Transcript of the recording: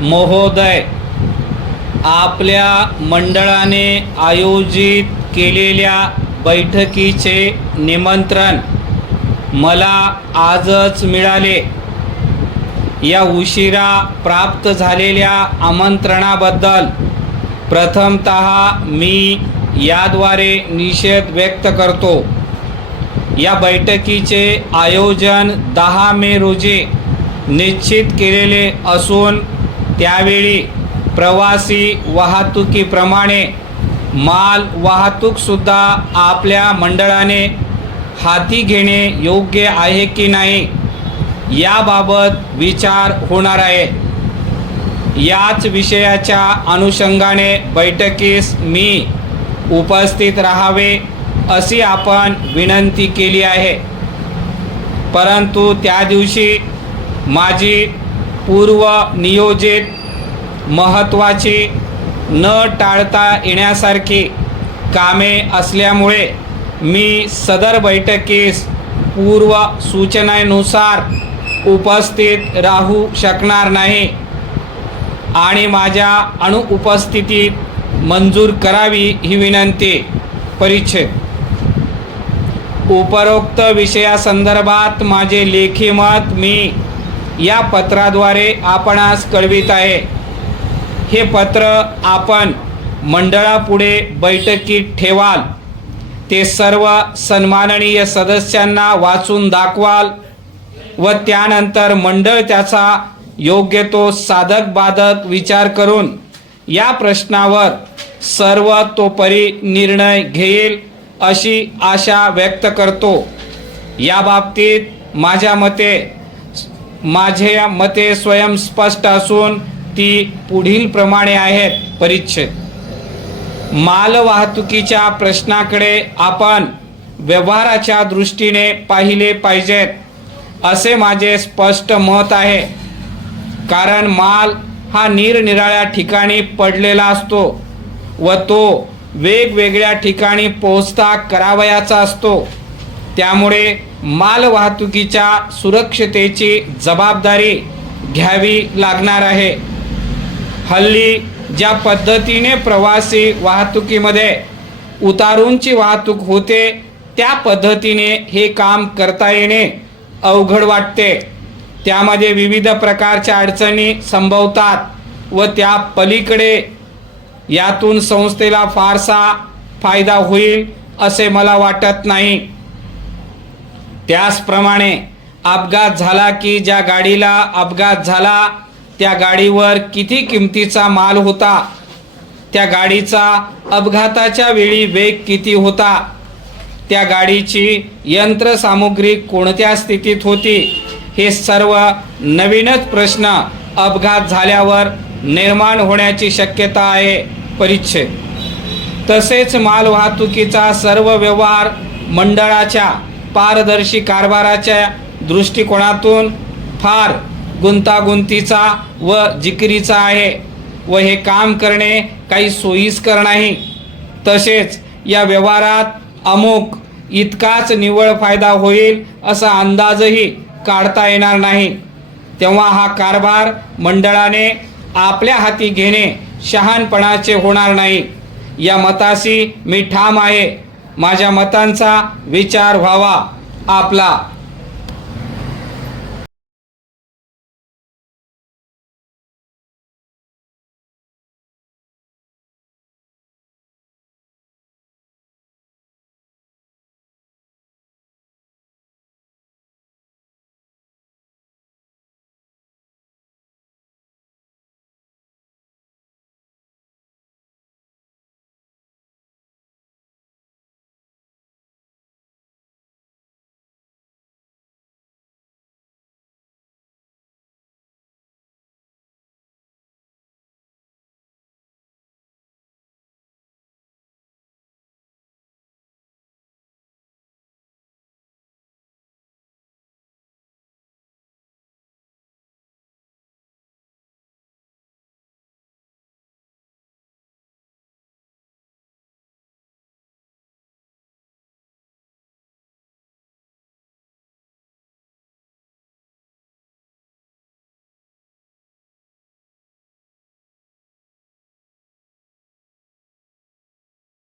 महोदय, आपल्या मंडळाने आयोजित केलेल्या बैठकीचे निमंत्रण मला आजच मिळाले. या उशिरा प्राप्त झालेल्या आमंत्रणाबद्दल प्रथमतः मी याद्वारे निषेध व्यक्त करतो. या बैठकीचे आयोजन 10 मे रोजी निश्चित केलेले असून त्यावेळी प्रवासी वाहतुकीप्रमाणे माल वाहतूकसुद्धा आपल्या मंडळाने हाती घेणे योग्य आहे की नाही याबाबत विचार होणार आहे. याच विषयाच्या अनुषंगाने बैठकीस मी उपस्थित राहावे अशी आपण विनंती केली आहे. परंतु त्या दिवशी माझी पूर्वनियोजित महत्त्वाची न टाळता येण्यासारखी कामे असल्यामुळे मी सदर बैठकीस पूर्व सूचनेनुसार उपस्थित राहू शकणार नाही आणि माझ्या अनुपस्थितीत मंजूर करावी ही विनंती. परिच्छेद. उपरोक्त विषयासंदर्भात माझे लेखी मत मी या पत्राद्वारे आपणास कळवित आहे. हे पत्र आपण मंडळापुढे बैठकीत ठेवाल. ते सर्व सन्माननीय सदस्यांना वाचून दाखवाल व त्यानंतर मंडळ त्याचा योग्य तो साधक बाधक विचार करून या प्रश्नावर सर्वतोपरी निर्णय घेईल अशी आशा व्यक्त करतो. या बाबतीत माझे मते स्वयं स्पष्ट असून ती पुढील प्रमाणे आहेत. परिच्छेद. माल वाहतुकीच्या प्रश्नाकडे आपण व्यवहाराच्या दृष्टीने पाहिले पाहिजेत असे माझे स्पष्ट मत आहे. कारण माल हा निरनिराळ्या ठिकाणी पडलेला असतो व तो वेगवेगळ्या ठिकाणी पोहोचता करावयाचा असतो. त्यामुळे माल वाहतुकीच्या सुरक्षतेची जबाबदारी घ्यावी लागणार आहे. हल्ली ज्या पद्धतीने प्रवासी वाहतुकीमध्ये उतारूंची वाहतूक होते त्या पद्धतीने हे काम करता येणे अवघड वाटते. त्यामध्ये विविध प्रकारच्या अडचणी संभवतात व त्या पलीकडे यातून संस्थेला फारसा फायदा होईल असे मला वाटत नाही. त्याचप्रमाणे अपघात झाला की ज्या गाडीला अपघात झाला त्या गाडीवर किती किमतीचा माल होता, त्या गाडीचा अपघाताच्या वेळी वेग किती होता, त्या गाडीची यंत्रसामुग्री कोणत्या स्थितीत होती, हे सर्व नवीनच प्रश्न अपघात झाल्यावर निर्माण होण्याची शक्यता आहे. परिच्छेद. तसेच माल वाहतुकीचा सर्व व्यवहार मंडळाच्या पारदर्शी कारभाराच्या दृष्टिकोनातून फार गुंतागुंतीचा व जिकिरीचा आहे व हे काम करणे काही सोयीस्कर नाही. तसेच या व्यवहारात अमुक इतकाच निव्वळ फायदा होईल असा अंदाजही काढता येणार नाही. तेव्हा हा कारभार मंडळाने आपल्या हाती घेणे शहाणपणाचे होणार नाही. या मताशी मी ठाम आहे. माझ्या मतांचा विचार व्हावा. आपला